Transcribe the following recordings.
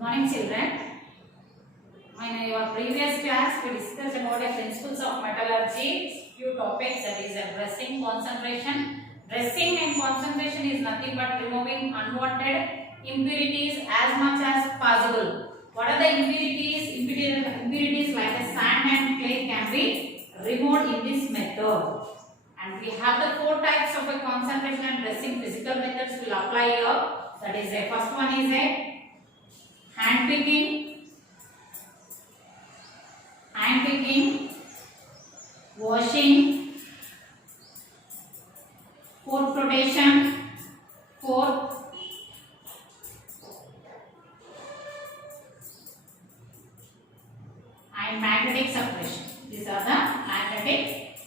Morning children. In your previous class we discussed about the principles of metallurgy, few topics, that is dressing, concentration. Dressing and concentration is nothing but removing unwanted impurities as much as possible. What are the impurities? Impurities like the sand and clay can be removed in this method. And we have the four types of a concentration and dressing physical methods will apply here. That is the first one is a hand picking, washing, pore flotation, and magnetic separation. These are the magnetic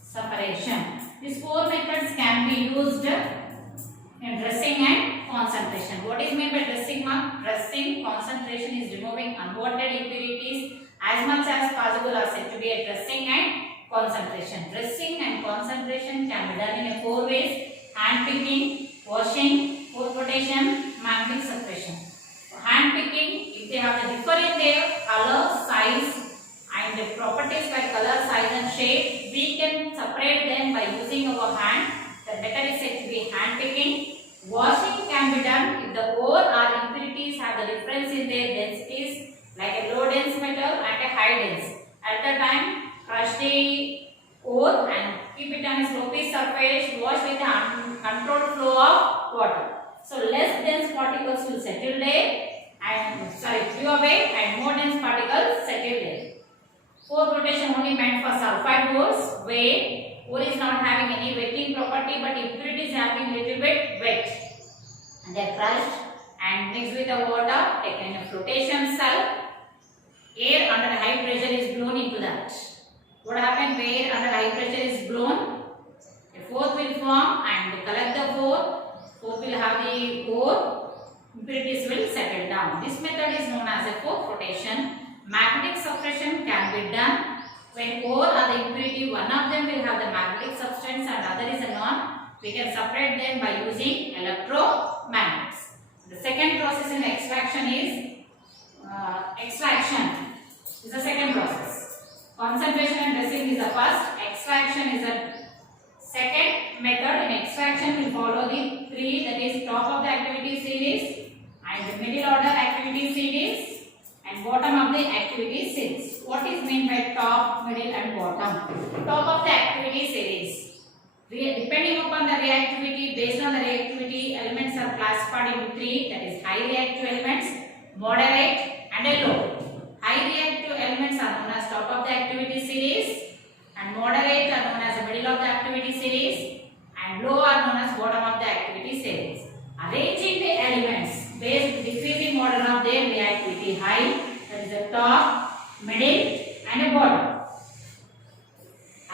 separation. These four methods can be used in dressing and concentration. What is meant by dressing? Dressing, concentration is removing unwanted impurities as much as possible are said to be a dressing and concentration. Dressing and concentration can be done in four ways: hand picking, washing, pore flotation, magnetic separation. Hand picking, if they have the differ in their color, size and the properties like color, size and shape, we can separate them by using our hand. The method is said to be hand picking. Washing can be done if the ore or impurities have the difference in their densities, like a low dense metal and a high dense. At the time, crush the ore and keep it on a slopy surface, wash with a controlled flow of water. So less dense particles will settle there and flew away, and more dense particles settle there. Pore flotation only meant for sulfide ores where ore is not having any wetting property but impurities having little bit wet, and they are crushed and mixed with the water, taken in a flotation cell. Air under high pressure is blown into that. What happens where under high pressure is blown? A force will form and collect the force will have the ore, impurities will settle down. This method is known as a pore flotation. Magnetic separation can be done when ore or the impurity, one of them will have the magnetic substance and other is a non. We can separate them by using electromagnets. The second process in extraction is extraction. Is the second process. Concentration and dressing is the first. Extraction is the second method. In extraction we follow the three, that is top of the activity series and middle order activity series and bottom of the activity series. What is meant by top, middle and bottom? Top of the activity series. Depending upon the reactivity, based on the reactivity, elements are classified into three, that is high reactive elements, moderate and a low. High reactive elements are known as top of the activity series and moderate are known as the middle of the activity series and low are known as bottom of the activity series. Arranging the elements based decreasing order of their reactivity, high, that is the top, middle and a bottom.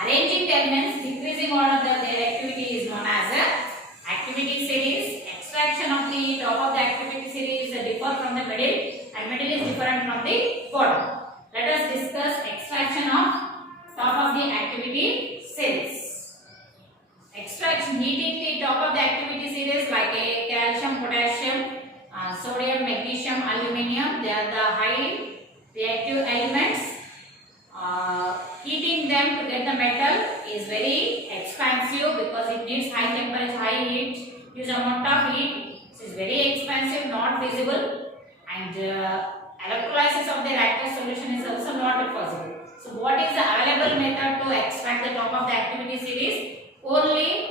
Arranging the elements decreasing order of their reactivity is known as a activity series. Extraction of the top of the activity series differ from the middle and middle is different from the bottom. Let us discuss extraction of top of the activity series. Extraction, heating the top of the activity series like a calcium, potassium, sodium, magnesium, aluminium, they are the high reactive elements. Heating them to get the metal is very expensive because it needs high temperature, high heat, huge amount of heat. It is very expensive, not feasible, and electrolysis of the reactive solution is also not possible. So what is the available method to extract the top of the activity series? Only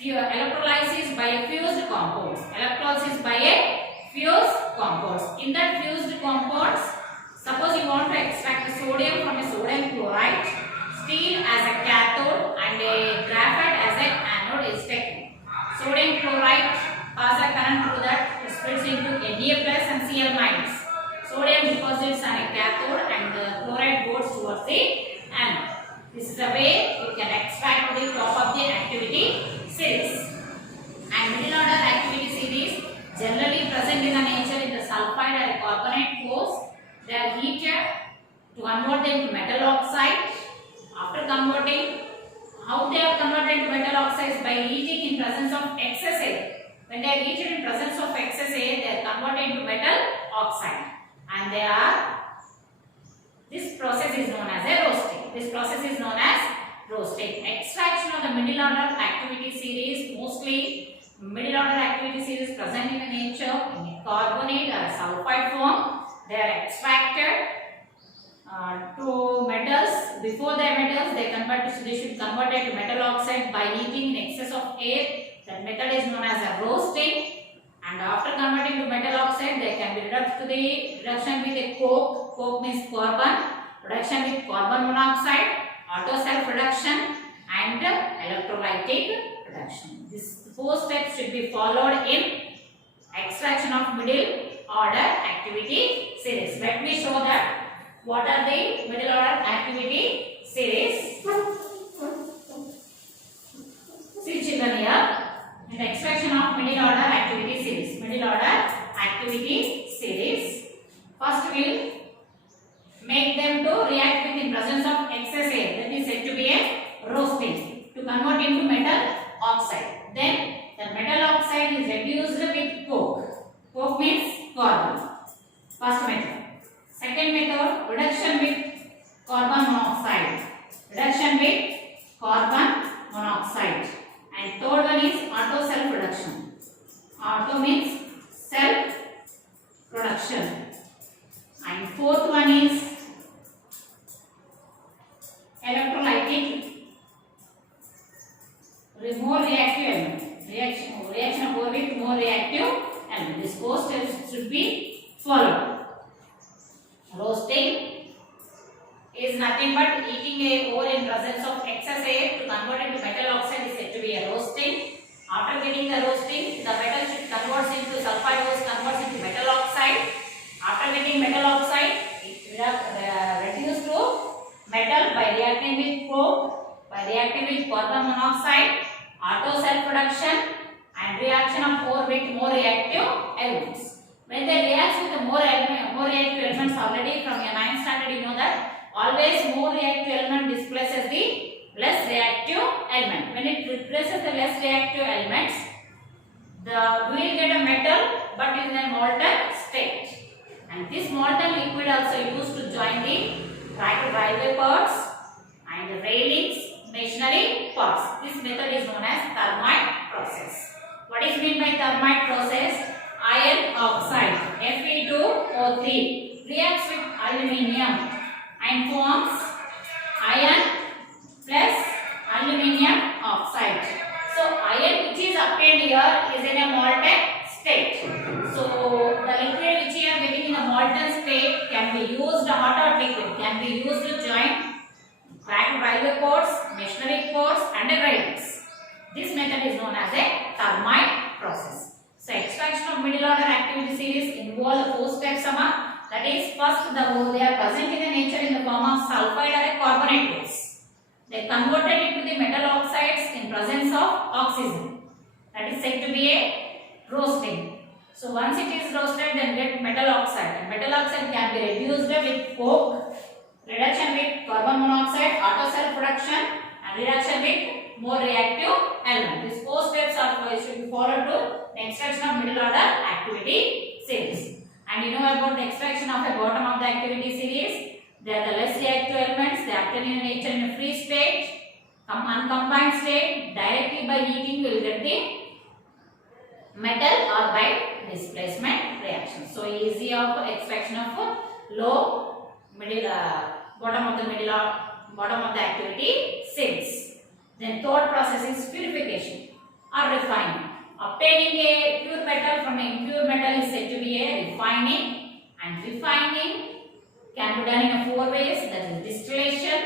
electrolysis by a fused compounds. Electrolysis by a fused compounds. In that fused compounds, suppose you want to extract the sodium from a sodium chloride, steel as a cathode and a graphite as an anode is taken. Sodium chloride pass a current through that, it splits into Na plus and Cl minus. Sodium deposits on a cathode and the chloride goes towards the anode. This is the way you can extract the top of the activity series. And middle order activity series generally present in the nature in the sulfide or a carbonate pores. They are heated to convert them to metal oxide. After converting, how they are converted to metal oxides? By heating in presence of excess air. When they are heated in presence of excess air, they are converted into metal oxide, and this process is known as a roasting. This process is known as roasting. Extraction of the middle order activity series, mostly middle order activity series present in the nature in a carbonate or a sulfide form. They are extracted to metals. Before they are metals, they should convert it to metal oxide by heating in excess of air. That method is known as a roasting. And after converting to metal oxide, they can be reduced to the reduction with a coke. Coke means carbon. Reduction with carbon monoxide, auto self reduction, and electrolytic reduction. These 4 steps should be followed in extraction of middle order activity series. Let me show that. What are the middle order activity series? See children here. In the extraction of middle order activity series. Middle order activity series. First we will make them to react with the presence of excess air. That is said to be a roasting. To convert into metal oxide. Then the metal oxide is reduced with coke. Coke means carbon. First method. Second method, reduction with carbon monoxide. Reduction with carbon monoxide. And third one is auto self reduction. Auto means self production. And fourth one is electrolytic, more reactive element. Reaction of ore with more reactive element. These 4 steps should be followed. Roasting is nothing but heating a ore in presence of excess air to convert it to metal oxide is said to be a roasting. After getting the roasting, the metal should convert into sulfide ores, converts into metal oxide. After getting metal oxide, it reduced to metal by reacting with coke, by reacting with carbon monoxide, auto self production, and reaction of ore with more reactive elements. When they react with the more reactive elements, already from your 9th standard you know that always more reactive element displaces the less reactive element. When it replaces the less reactive elements, we will get a metal but in a molten state. And this molten liquid also used to join the track railway parts and the railings, machinery parts. This method is known as thermite process. What is meant by thermite process? Iron oxide Fe2O3 reacts with aluminium and forms iron plus aluminium oxide. So iron which is obtained here is in a molten state. So the liquid which you are getting in a molten state can be used, hot or liquid can be used to join cracked railway cords, machinery cords and railings. This method is known as a thermite process. So extraction of middle order activity series involve the 4 steps. That is, first they are present in the nature in the form of sulfide or carbonate base. They converted into the metal oxides in presence of oxygen. That is said to be a roasting. So once it is roasted, then get metal oxide. And metal oxide can be reduced with coke, reduction with carbon monoxide, auto self production, and reduction with more reactive element. These 4 steps should be followed to the extraction of middle order activity series. And you know about the extraction of the bottom of the activity series. They are the less reactive elements. They obtain in nature in a free state, uncombined state. Directly by heating we will get the metal or by displacement reaction. So easy of extraction of low middle bottom of the activity series. Then third process is purification or refining. Obtaining a pure metal from an impure metal is said to be a refining, and refining can be done in 4 ways, that is distillation,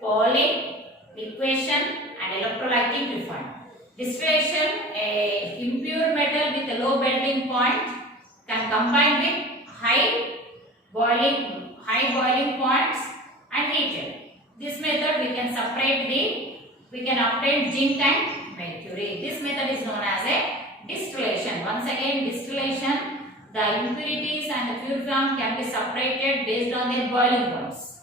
boiling, liquefaction and electrolytic refining. Distillation, a impure metal with a low melting point can combine with high boiling points and heated. This method we can obtain zinc and mercury. This method is known as a distillation. Once again, distillation, the impurities and the pure form can be separated based on their boiling points.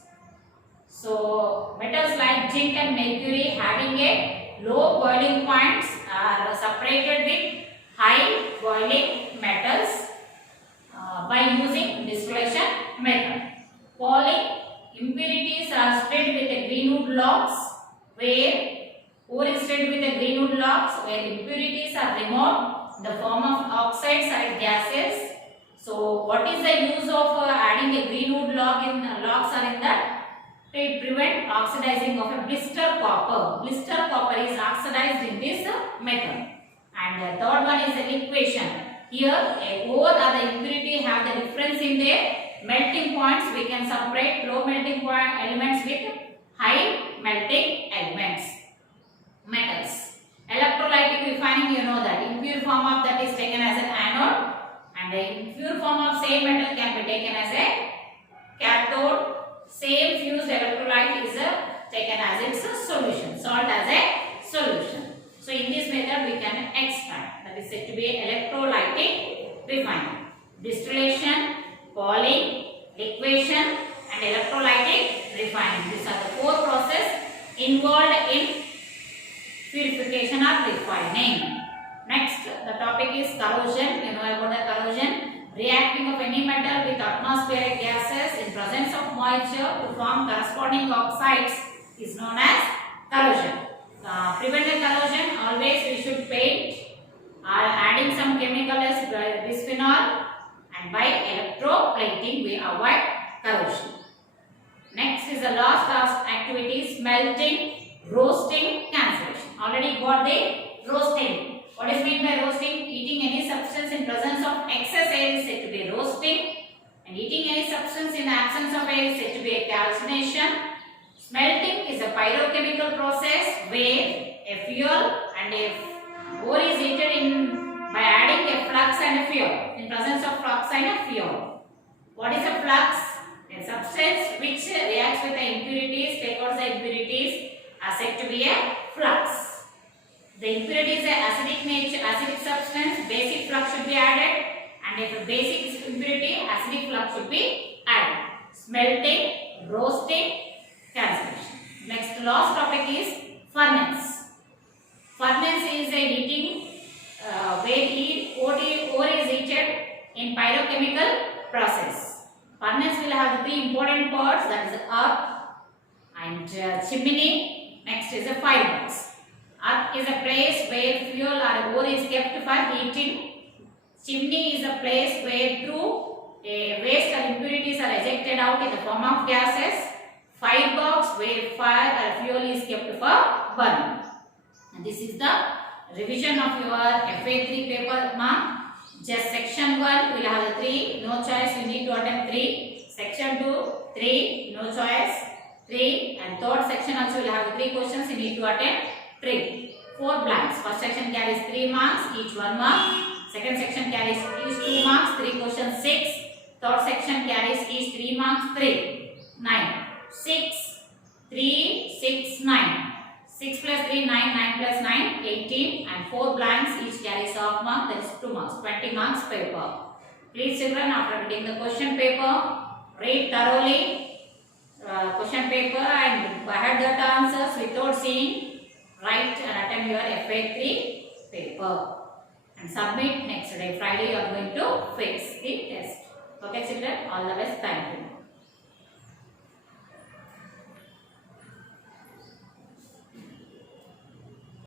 So metals like zinc and mercury having a low boiling points are separated with high boiling metals by using where impurities are removed in the form of oxides and gases. So what is the use of adding a greenwood logs are in that? To prevent oxidizing of a blister copper. Blister copper is oxidized in this method. And the third one is the liquation. Here a ore or the impurity have the difference in their melting points. We can separate low melting point elements with high melting elements. Metals. Electrolytic refining, you know that impure form of that is taken as an anode, and the impure form of same metal can be taken as a cathode. Same fused electrolyte is taken as its solution, salt as a solution. So in this method we can extract, that is said to be electrolytic refining. Distillation, boiling, liquation and electrolytic refining. These are the four processes involved in purification or refining. Next, the topic is corrosion. You know about the corrosion. Reacting of any metal with atmospheric gases in presence of moisture to form corresponding oxides is known as corrosion. Prevent the corrosion, always we should paint or adding some chemical as bisphenol, and by electroplating we avoid corrosion. Next is the last activity, smelting, roasting, cancellation. Already got the roasting. What is meant by roasting? Eating any substance in presence of excess air is said to be roasting, and eating any substance in the absence of air is said to be a calcination. Smelting is a pyrochemical process where a fuel and a ore is heated in by adding a flux and a fuel, in presence of flux and a fuel. What is a flux? A substance which reacts with the impurities, take out the impurities, are said to be a flux. The impurity is an acidic nature, acidic substance, basic flux should be added, and if a basic impurity, acidic flux should be added. Smelting, roasting, cancellation. Next, last topic is furnace. Furnace is a heating where ore is heated in pyrochemical process. Furnace will have the three important parts, that is earth and chimney. Next is a firebox. Earth is a place where fuel or ore is kept for heating. Chimney is a place where through waste or impurities are ejected out in the form of gases. Firebox where fire or fuel is kept for burning. And this is the revision of your FA3 paper mark. Just section 1 will have the 3, no choice, you need to attempt 3. Section 2, 3, no choice, 3. And third section also will have the 3 questions, you need to attempt 3. 4 blanks. First section carries 3 marks, each 1 mark. Second section carries each 2 marks, 3 questions 6. Third section carries each 3 marks, 3. 9. 6, 3, 6, 9. 6 plus 3, 9, 9 plus 9, 18, and 4 blanks, each carries half mark, that is 2 marks, 20 marks paper. Please children, after reading the question paper, read thoroughly question paper and by heart the answers without seeing, write and attempt your FA3 paper. And submit next day, Friday you are going to fix the test. Okay children, all the best, thank you.